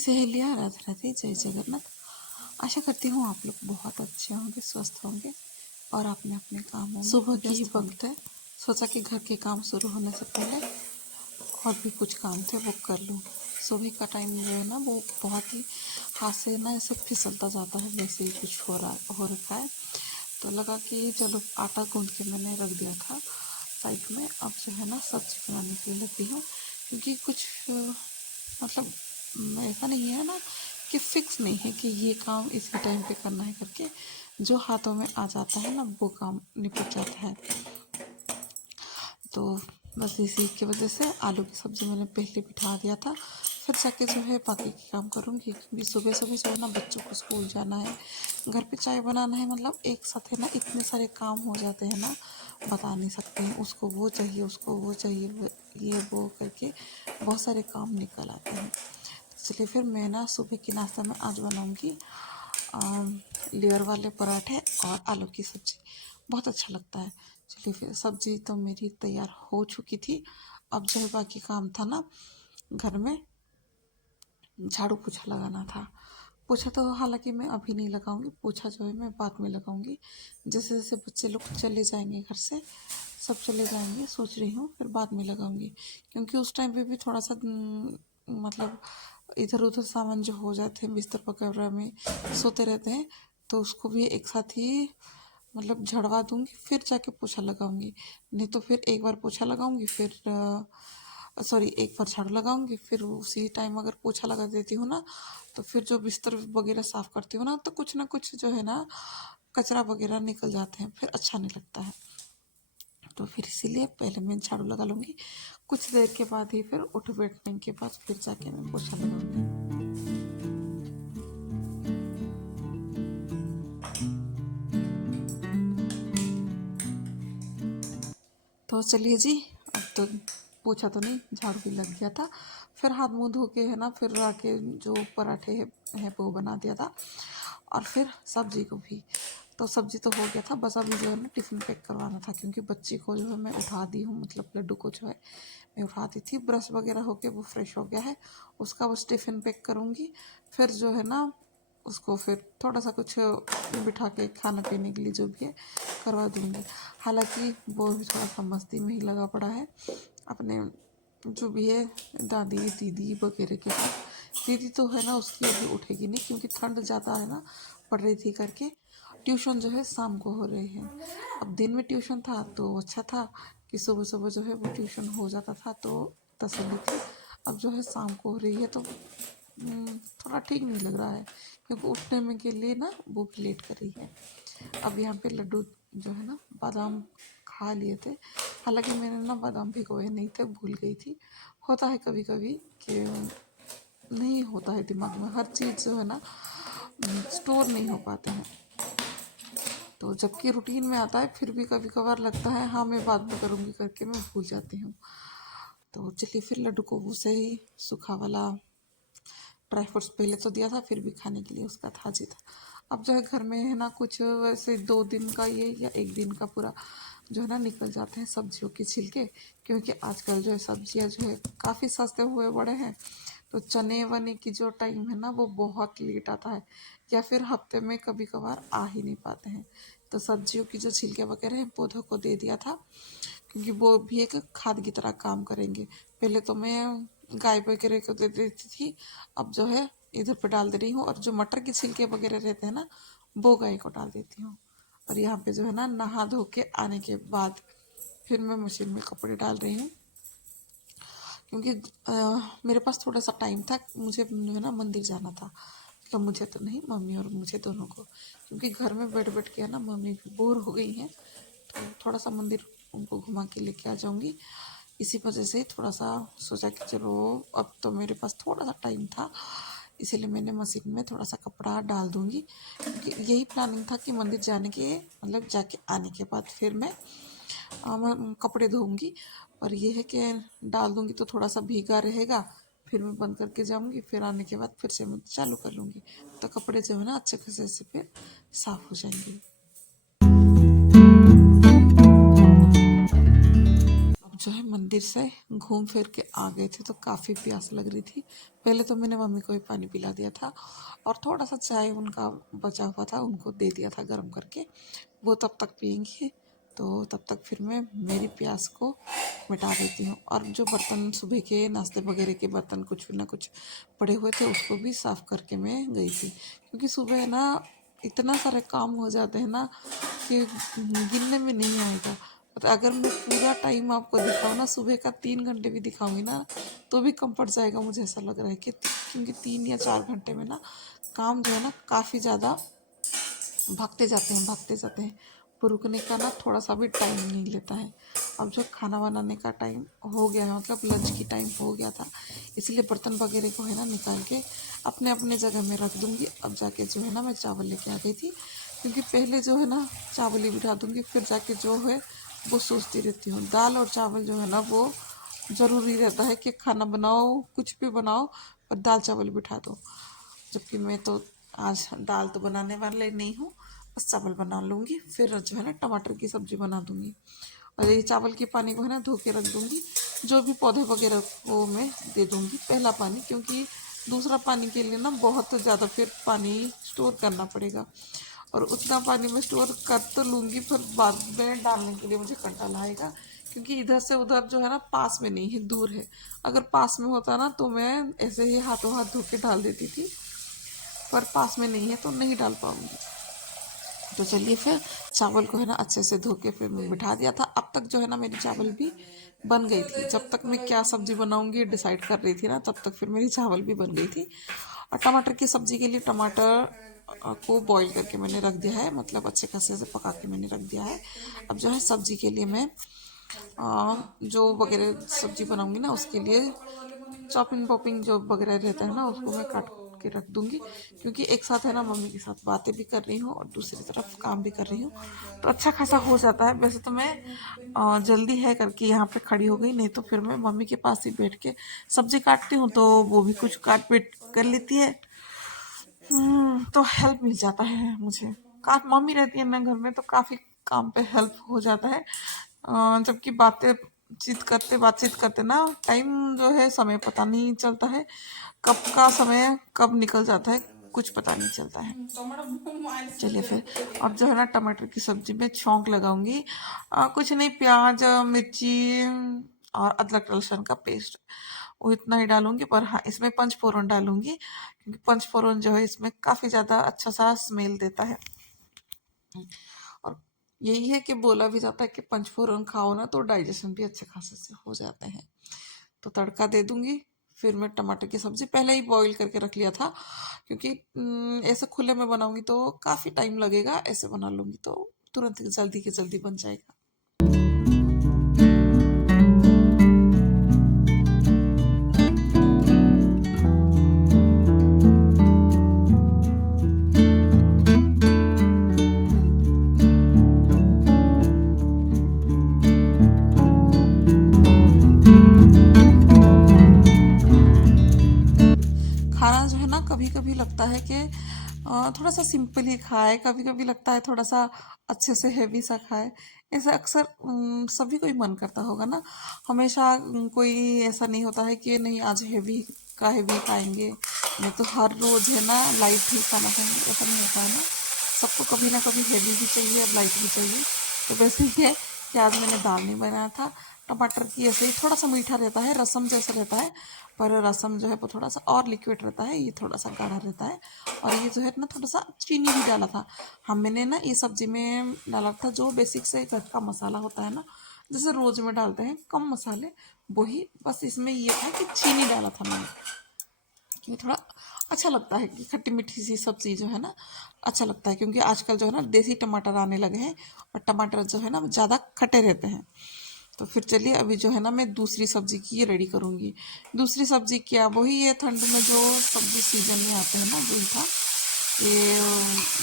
सहेलियाँ, राधे राधे, जय जगन्नाथ। आशा करती हूँ आप लोग बहुत अच्छे होंगे, स्वस्थ होंगे और अपने अपने कामों में सुबह की ही वक्त है। सोचा कि घर के काम शुरू होने से पहले और भी कुछ काम थे वो कर लूँ। सुबह का टाइम जो है ना वो बहुत ही हाथ से ना ऐसे फिसलता जाता है, वैसे ही कुछ हो रखा है। तो लगा कि चलो आटा गूंद के मैंने रख दिया था साइड में। अब जो है ना सब्जी बनाने के लिए लगी हूँ, क्योंकि कुछ मतलब ऐसा नहीं है ना कि फिक्स नहीं है कि ये काम इसी टाइम पे करना है करके। जो हाथों में आ जाता है ना वो काम निपट जाता है। तो बस इसी की वजह से आलू की सब्ज़ी मैंने पहले बिठा दिया था, फिर जाके जो है बाकी के काम करूँगी, क्योंकि सुबह सुबह जो है ना बच्चों को स्कूल जाना है, घर पे चाय बनाना है, मतलब एक साथ है ना इतने सारे काम हो जाते हैं ना, बता नहीं सकते हैं। उसको वो चाहिए, उसको वो चाहिए, ये वो करके बहुत सारे काम निकल आते हैं। चलिए फिर मैं ना सुबह की नाश्ता में आज बनाऊँगी लेयर वाले पराठे और आलू की सब्ज़ी। बहुत अच्छा लगता है। चलिए फिर सब्ज़ी तो मेरी तैयार हो चुकी थी। अब जो है बाकी काम था ना घर में, झाड़ू पोछा लगाना था। पोछा तो हालांकि मैं अभी नहीं लगाऊंगी, पोछा जो है मैं बाद में लगाऊंगी। जैसे जैसे बच्चे लोग चले जाएंगे घर से, सब चले जाएंगे, सोच रही हूँ फिर बाद में लगाऊंगी, क्योंकि उस टाइम पे भी थोड़ा सा मतलब इधर उधर सामान जो हो जाते हैं बिस्तर वगैरह में सोते रहते हैं, तो उसको भी एक साथ ही मतलब झड़वा दूंगी, फिर जाके पोछा लगाऊंगी। नहीं तो फिर एक बार पोछा लगाऊंगी, फिर सॉरी एक बार झाड़ू लगाऊंगी, फिर उसी टाइम अगर पोछा लगा देती हूँ ना, तो फिर जो बिस्तर वगैरह साफ़ करती हूँ ना, तो कुछ ना कुछ जो है ना कचरा वगैरह निकल जाते हैं, फिर अच्छा नहीं लगता है। तो फिर इसीलिए पहले मैं झाड़ू लगा लूँगी, कुछ देर के बाद ही फिर उठ बैठने के बाद फिर जाके मैं पोछा लगाऊंगी। तो चलिए जी, अब तो पोछा तो नहीं, झाड़ू भी लग गया था। फिर हाथ मुंह धो के है ना, फिर आके जो पराठे है वो बना दिया था, और फिर सब्जी को भी। तो सब्जी तो हो गया था, बस अभी जो है ना टिफ़िन पैक करवाना था, क्योंकि बच्ची को जो है मैं उठा दी हूँ, मतलब लड्डू को जो है मैं उठा दी थी। ब्रश वगैरह होके वो फ्रेश हो गया है, उसका बस टिफ़िन पैक करूँगी। फिर जो है ना उसको फिर थोड़ा सा कुछ बिठा के खाना पीने के लिए जो भी है करवा दूँगी। हालांकि वो भी थोड़ा सा मस्ती में ही लगा पड़ा है अपने जो भी है दादी दीदी वगैरह के साथ। दीदी तो है ना उसकी अभी उठेगी नहीं, क्योंकि ठंड ज़्यादा है ना पड़ रही थी करके। ट्यूशन जो है शाम को हो रही है। अब दिन में ट्यूशन था तो अच्छा था कि सुबह सुबह जो है वो ट्यूशन हो जाता था, तो तसल्ली थी। अब जो है शाम को हो रही है तो थोड़ा ठीक नहीं लग रहा है, क्योंकि उठने में के लिए ना वो भी लेट कर रही है। अब यहाँ पे लड्डू जो है ना बादाम खा लिए थे, हालांकि मैंने ना बादाम भिगोए नहीं थे, भूल गई थी। होता है कभी कभी कि नहीं होता है दिमाग में, हर चीज़ जो है ना स्टोर नहीं हो पाते हैं। तो जबकि रूटीन में आता है फिर भी कभी कभार लगता है हाँ मैं बाद में करूँगी करके मैं भूल जाती हूँ। तो चलिए फिर लड्डू को वो से ही सूखा वाला ड्राई फ्रूट्स पहले तो दिया था, फिर भी खाने के लिए उसका ताज़ी था। अब जो है घर में है ना कुछ वैसे 2 दिन का ये या 1 दिन का पूरा जो है ना निकल जाते हैं सब्जियों के छिलके, क्योंकि आजकल जो है सब्जियां जो है काफ़ी सस्ते हुए बड़े हैं। तो चने वने की जो टाइम है ना वो बहुत लेट आता है, या फिर हफ्ते में कभी कभार आ ही नहीं पाते हैं। तो सब्जियों की जो छिलके वगैरह हैं पौधों को दे दिया था, क्योंकि वो भी एक खाद की तरह काम करेंगे। पहले तो मैं गाय वगैरह को दे देती थी, अब जो है इधर पे डाल दे रही हूँ, और जो मटर के छिलके वगैरह रहते हैं ना वो गाय को डाल देती हूँ। और यहाँ पे जो है ना नहा धो के आने के बाद फिर मैं मशीन में कपड़े डाल रही हूँ, क्योंकि मेरे पास थोड़ा सा टाइम था, मुझे जो है ना मंदिर जाना था। मतलब मुझे तो नहीं, मम्मी और मुझे दोनों को, क्योंकि घर में बैठ बैठ के ना मम्मी भी बोर हो गई हैं, तो थोड़ा सा मंदिर उनको घुमा के लेके आ जाऊंगी। इसी वजह से थोड़ा सा सोचा कि चलो अब तो मेरे पास थोड़ा सा टाइम था, इसीलिए मैंने मशीन में थोड़ा सा कपड़ा डाल दूंगी, क्योंकि यही प्लानिंग था कि मंदिर जाने के मतलब जाके आने के बाद फिर मैं कपड़े धोऊंगी। और ये है कि डाल दूंगी तो थोड़ा सा भीगा रहेगा, फिर मैं बंद करके जाऊंगी, फिर आने के बाद फिर से मैं चालू कर लूँगी, तो कपड़े जो है ना अच्छे खासे से फिर साफ़ हो जाएंगे। अब जो है मंदिर से घूम फिर के आ गए थे तो काफ़ी प्यास लग रही थी। पहले तो मैंने मम्मी को ही पानी पिला दिया था और थोड़ा सा चाय उनका बचा हुआ था उनको दे दिया था गर्म करके, वो तब तक पियेंगी। तो तब तक फिर मैं मेरी प्यास को मिटा देती हूँ। और जो बर्तन सुबह के नाश्ते वगैरह के बर्तन कुछ ना कुछ पड़े हुए थे उसको भी साफ़ करके मैं गई थी, क्योंकि सुबह ना इतना सारे काम हो जाते हैं ना कि गिनने में नहीं आएगा। और अगर मैं पूरा टाइम आपको दिखाऊँ ना, सुबह का 3 घंटे भी दिखाऊंगी ना तो भी कम पड़ जाएगा, मुझे ऐसा लग रहा है कि क्योंकि 3 या 4 घंटे में ना काम जो है ना काफ़ी ज़्यादा भागते जाते हैं। वो रुकने का ना थोड़ा सा भी टाइम नहीं लेता है। अब जो खाना बनाने का टाइम हो गया है, मतलब लंच की टाइम हो गया था, इसलिए बर्तन वगैरह को है ना निकाल के अपने अपने जगह में रख दूँगी। अब जाके जो है ना मैं चावल लेके आ गई थी, क्योंकि पहले जो है ना चावल ही बिठा दूँगी, फिर जाके जो है वो सोचती रहती हूँ। दाल और चावल जो है ना वो ज़रूरी रहता है कि खाना बनाओ कुछ भी बनाओ पर दाल चावल बिठा दो। जबकि मैं तो आज दाल तो बनाने वाले नहीं हूँ, बस चावल बना लूँगी, फिर जो है ना टमाटर की सब्ज़ी बना दूँगी। और ये चावल के पानी को है ना धो के रख दूँगी। जो भी पौधे वगैरह को मैं दे दूँगी पहला पानी, क्योंकि दूसरा पानी के लिए ना बहुत ज़्यादा फिर पानी स्टोर करना पड़ेगा। और उतना पानी मैं स्टोर कर तो लूँगी, फिर बाद में डालने के लिए मुझे कंटाला आएगा, क्योंकि इधर से उधर जो है ना पास में नहीं है, दूर है। अगर पास में होता ना तो मैं ऐसे ही हाथों हाथ धो के डाल देती थी, पर पास में नहीं है तो नहीं डाल पाऊँगी। तो चलिए फिर चावल को है ना अच्छे से धो के फिर मैं बिठा दिया था। अब तक जो है ना मेरी चावल भी बन गई थी। जब तक मैं क्या सब्ज़ी बनाऊंगी डिसाइड कर रही थी ना, तब तक फिर मेरी चावल भी बन गई थी। और टमाटर की सब्ज़ी के लिए टमाटर को बॉईल करके मैंने रख दिया है, मतलब अच्छे खासे से पका के मैंने रख दिया है। अब जो है सब्ज़ी के लिए मैं जो वगैरह सब्ज़ी बनाऊंगी ना उसके लिए चॉपिंग पॉपिंग जो वगैरह रहता है ना उसको मैं काट के रख दूंगी, क्योंकि एक साथ है ना मम्मी के साथ बातें भी कर रही हूँ और दूसरी तरफ काम भी कर रही हूँ, तो अच्छा खासा हो जाता है। वैसे तो मैं जल्दी है करके यहाँ पे खड़ी हो गई, नहीं तो फिर मैं मम्मी के पास ही बैठ के सब्जी काटती हूँ तो वो भी कुछ काट पीट कर लेती है। तो हेल्प मिल जाता है मुझे। काफ़ी मम्मी रहती है ना घर में तो काफ़ी काम पे हेल्प हो जाता है। जबकि बातचीत करते ना टाइम जो है समय पता नहीं चलता है, कब का समय कब निकल जाता है कुछ पता नहीं चलता है। चलिए फिर अब जो है ना टमाटर की सब्जी में छौंक लगाऊंगी। कुछ नहीं, प्याज मिर्ची और अदरक लहसुन का पेस्ट, वो इतना ही डालूंगी। पर हाँ इसमें पंचफोरन डालूंगी, क्योंकि पंचफोरन जो है इसमें काफ़ी ज़्यादा अच्छा सा स्मेल देता है। और यही है कि बोला भी जाता है कि पंचफोरन खाओ ना तो डाइजेशन भी अच्छे खासे से हो जाते हैं। तो तड़का दे दूंगी। फिर मैं टमाटर की सब्ज़ी पहले ही बॉईल करके रख लिया था, क्योंकि ऐसे खुले में बनाऊंगी तो काफ़ी टाइम लगेगा, ऐसे बना लूँगी तो तुरंत जल्दी की जल्दी बन जाएगा। खाना जो है ना कभी कभी लगता है कि थोड़ा सा सिंपल ही खाए, कभी कभी लगता है थोड़ा सा अच्छे से हेवी सा खाए। ऐसा अक्सर सभी को ही मन करता होगा ना। हमेशा कोई ऐसा नहीं होता है कि नहीं आज हेवी खाएंगे, नहीं तो हर रोज है ना लाइट ही खाना खाएंगे, ऐसा नहीं होता है ना। सबको कभी ना कभी हेवी भी चाहिए और लाइट भी चाहिए। तो वैसे ही है कि आज मैंने दाल नहीं बनाया था, टमाटर की ऐसे ही थोड़ा सा मीठा रहता है, रसम जैसा रहता है, पर रसम जो है वो थोड़ा सा और लिक्विड रहता है, ये थोड़ा सा गाढ़ा रहता है। और ये जो है ना थोड़ा सा चीनी भी डाला था। हम मैंने ना ये सब्जी में डाला था जो बेसिक से घर का मसाला होता है ना, जैसे रोज में डालते हैं कम मसाले, वही बस इसमें ये था कि चीनी डाला था मैंने, कि थोड़ा अच्छा लगता है कि खट्टी मीठी सी सब्जी जो है ना अच्छा लगता है, क्योंकि आजकल जो है ना देसी टमाटर आने लगे हैं और टमाटर जो है ना ज़्यादा खट्टे रहते हैं। तो फिर चलिए अभी जो है ना मैं दूसरी सब्जी की ये रेडी करूँगी। दूसरी सब्जी क्या, वही है ठंड में जो सब्जी सीजन में आते हैं ना वही था। ये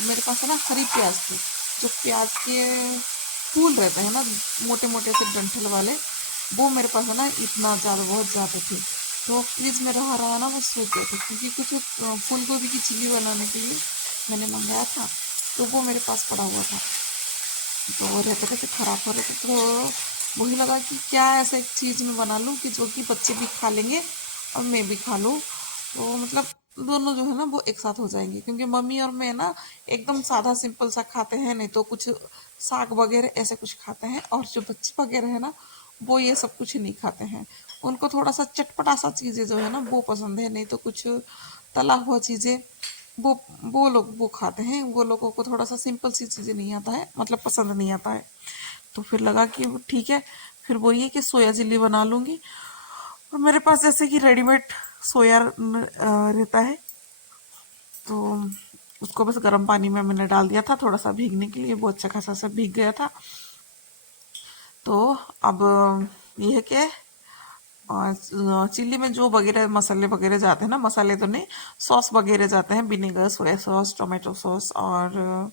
मेरे पास है ना हरी प्याज थी, जो प्याज के फूल रहते हैं ना मोटे मोटे से डंठल वाले, वो मेरे पास है ना इतना ज़्यादा बहुत ज़्यादा थी। तो फ्रिज में रहा रहा ना वो सूख गए थे, क्योंकि कुछ फूल गोभी की चिल्ली बनाने के लिए मैंने मंगाया था, तो वो मेरे पास पड़ा हुआ था। तो वो रहते रहते ख़राब हो रहे थे, तो वही लगा कि क्या ऐसा एक चीज़ में बना लूँ कि जो कि बच्चे भी खा लेंगे और मैं भी खा लूँ, तो मतलब दोनों जो है ना वो एक साथ हो जाएंगे। क्योंकि मम्मी और मैं ना एकदम सादा सिंपल सा खाते हैं, नहीं तो कुछ साग वगैरह ऐसे कुछ खाते हैं, और जो बच्चे वगैरह है ना वो ये सब कुछ नहीं खाते हैं। उनको थोड़ा सा चटपटा सा चीज़ें जो है ना वो पसंद है, नहीं तो कुछ तला हुआ चीज़ें वो वो लोग वो खाते हैं। वो लोगों को थोड़ा सा सिंपल सी चीज़ें नहीं आता है, मतलब पसंद नहीं आता है। तो फिर लगा कि ठीक है, फिर वो ये कि सोया चिल्ली बना लूँगी। और मेरे पास जैसे कि रेडीमेड सोया रहता है, तो उसको बस गर्म पानी में मैंने डाल दिया था थोड़ा सा भीगने के लिए, वो अच्छा खासा सा भीग गया था। तो अब ये है कि चिल्ली में जो वगैरह मसाले वगैरह जाते हैं ना, मसाले तो नहीं, सॉस वगैरह जाते हैं, vinegar, soya sauce, tomato sauce और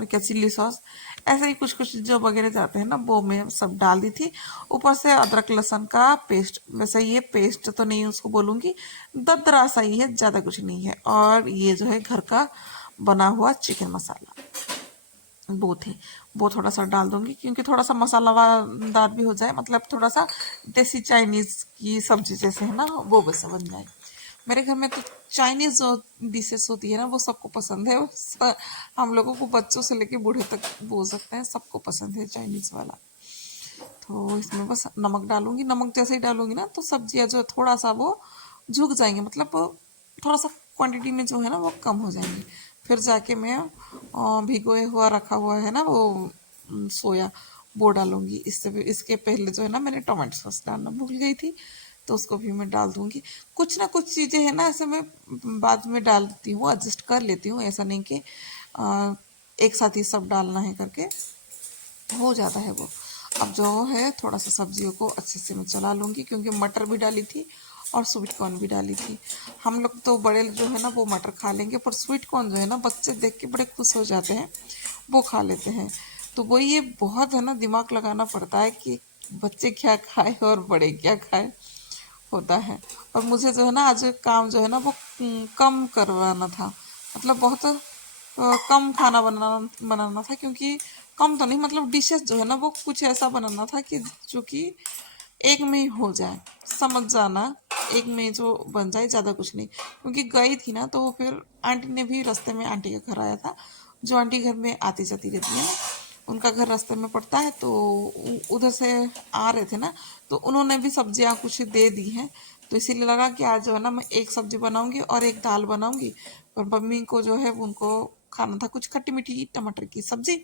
क्या चिल्ली सॉस, ऐसे ही कुछ कुछ जो वगैरह जाते हैं ना वो मैं सब डाल दी थी। ऊपर से अदरक लहसुन का पेस्ट, वैसे ये पेस्ट तो नहीं उसको बोलूँगी, दरदरा सा ही है, ज़्यादा कुछ नहीं है। और ये जो है घर का बना हुआ चिकन मसाला, वो थे, वो थोड़ा सा डाल दूंगी क्योंकि थोड़ा सा मसालादार भी हो जाए, मतलब थोड़ा सा देसी चाइनीज़ की सब्जी जैसे है ना वो वैसा बन जाए। मेरे घर में तो चाइनीज़ जो डिशेस होती है ना वो सबको पसंद है। हम लोगों को बच्चों से लेके बूढ़े तक बोल सकते हैं, सबको पसंद है चाइनीज़ वाला। तो इसमें बस नमक डालूंगी, नमक जैसे ही डालूंगी ना तो सब्जियाँ जो है थोड़ा सा वो झुक जाएंगे, मतलब थोड़ा सा क्वांटिटी में जो है ना वो कम हो जाएंगे। फिर जाके मैं भिगोए हुआ रखा हुआ है ना वो सोया, वो डालूंगी। इसके पहले जो है ना मैंने टोमेटो सॉस डालना भूल गई थी, तो उसको भी मैं डाल दूंगी। कुछ ना कुछ चीज़ें है ना ऐसे मैं बाद में डाल देती हूँ, एडजस्ट कर लेती हूँ, ऐसा नहीं कि एक साथ ही सब डालना है करके हो जाता है वो। अब जो है थोड़ा सा सब्जियों को अच्छे से मैं चला लूँगी, क्योंकि मटर भी डाली थी और स्वीट कॉर्न भी डाली थी। हम लोग तो बड़े जो है ना वो मटर खा लेंगे, पर स्वीट कॉर्न जो है ना बच्चे देख के बड़े खुश हो जाते हैं, वो खा लेते हैं। तो वो ये बहुत है ना दिमाग लगाना पड़ता है कि बच्चे क्या खाए और बड़े क्या खाए, होता है। और मुझे जो है ना आज काम जो है ना वो कम करवाना था, मतलब बहुत कम खाना बनाना बनाना था, क्योंकि कम तो नहीं, मतलब डिशेस जो है ना वो कुछ ऐसा बनाना था कि जो कि एक में ही हो जाए, समझ जाना, एक में जो बन जाए, ज़्यादा कुछ नहीं। क्योंकि गई थी ना तो फिर आंटी ने भी रास्ते में आंटी का घर आया था, जो आंटी घर में आती जाती रहती है ना, उनका घर रास्ते में पड़ता है, तो उधर से आ रहे थे ना, तो उन्होंने भी सब्जियां कुछ दे दी हैं। तो इसीलिए लगा कि आज जो है ना मैं एक सब्जी बनाऊंगी और एक दाल बनाऊंगी। और मम्मी को जो है उनको खाना था कुछ खट्टी मीठी टमाटर की सब्जी,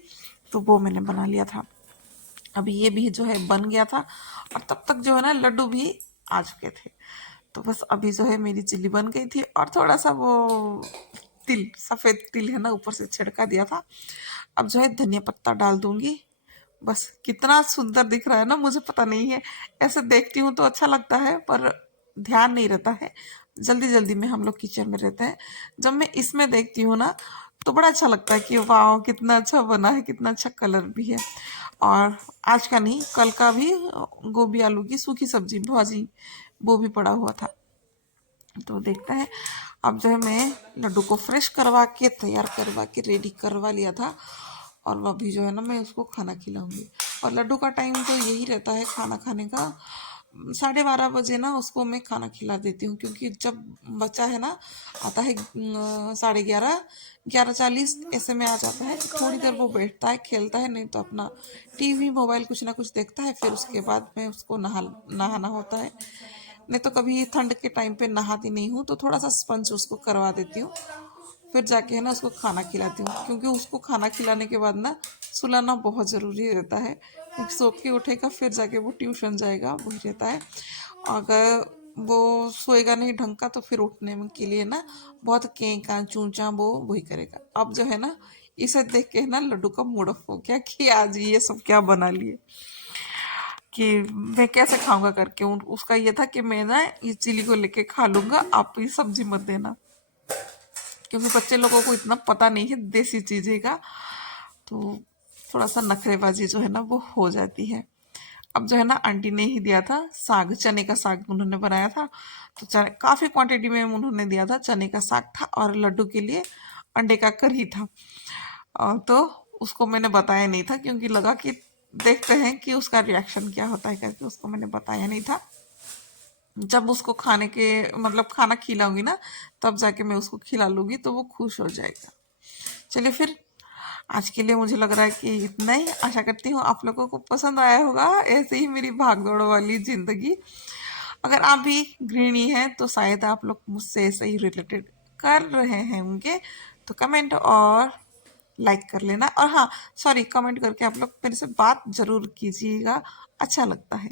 तो वो मैंने बना लिया था। अभी ये भी जो है बन गया था, और तब तक जो है ना लड्डू भी आ चुके थे। तो बस अभी जो है मेरी चिल्ली बन गई थी, और थोड़ा सा वो तिल, सफ़ेद तिल है ना ऊपर से छिड़का दिया था। अब जो है धनिया पत्ता डाल दूंगी। बस कितना सुंदर दिख रहा है ना, मुझे पता नहीं है, ऐसे देखती हूँ तो अच्छा लगता है, पर ध्यान नहीं रहता है, जल्दी जल्दी में हम लोग किचन में रहते हैं। जब मैं इसमें देखती हूँ ना तो बड़ा अच्छा लगता है कि वाह कितना अच्छा बना है, कितना अच्छा कलर भी है। और आज का नहीं, कल का भी गोभी आलू की सूखी सब्जी भाजी वो भी पड़ा हुआ था। तो देखते हैं। अब जो है मैं लड्डू को फ्रेश करवा के तैयार करवा के रेडी करवा लिया था, और वह भी जो है ना मैं उसको खाना खिलाऊंगी। और लड्डू का टाइम तो यही रहता है खाना खाने का, 12:30 बजे ना उसको मैं खाना खिला देती हूँ, क्योंकि जब बच्चा है ना आता है 11:30, 11:40 ऐसे में आ जाता है, तो थोड़ी देर वो बैठता है खेलता है, नहीं तो अपना टीवी मोबाइल कुछ ना कुछ देखता है। फिर उसके बाद में उसको नहाना होता है। नहीं तो कभी ठंड के टाइम पे नहाती नहीं हूँ, तो थोड़ा सा स्पंज उसको करवा देती हूँ, फिर जाके है ना उसको खाना खिलाती हूँ। क्योंकि उसको खाना खिलाने के बाद ना सुलाना बहुत ज़रूरी रहता है, क्योंकि सो के उठेगा फिर जाके वो ट्यूशन जाएगा, वही रहता है। अगर वो सोएगा नहीं ढंग का तो फिर उठने के लिए ना बहुत कें चूचा वो वही करेगा। अब जो है ना इसे देख के है ना लड्डू का मूड ऑफ हो गया कि आज ये सब क्या बना लिए, कि मैं कैसे खाऊंगा करके। उसका ये था कि मैं ना इस चिली को लेके खा लूंगा, आप ये सब्जी मत देना, क्योंकि बच्चे लोगों को इतना पता नहीं है देसी चीज़ें का, तो थोड़ा सा नखरेबाजी जो है ना वो हो जाती है। अब जो है ना आंटी ने ही दिया था साग, चने का साग उन्होंने बनाया था, तो चने काफ़ी क्वांटिटी में उन्होंने दिया था, चने का साग था, और लड्डू के लिए अंडे का करी था। तो उसको मैंने बताया नहीं था, क्योंकि लगा कि देखते हैं कि उसका रिएक्शन क्या होता है, करके उसको मैंने बताया नहीं था। जब उसको खाने के मतलब खाना खिलाऊंगी ना, तब जाके मैं उसको खिला लूंगी, तो वो खुश हो जाएगा। चलिए फिर आज के लिए मुझे लग रहा है कि इतना ही। आशा करती हूँ आप लोगों को पसंद आया होगा ऐसे ही मेरी भागदौड़ वाली जिंदगी। अगर आप भी गृहिणी हैं तो शायद आप लोग मुझसे ऐसे ही रिलेटेड कर रहे हैं होंगे, तो कमेंट और लाइक कर लेना। और हाँ, सॉरी, कमेंट करके आप लोग मेरे से बात जरूर कीजिएगा, अच्छा लगता है।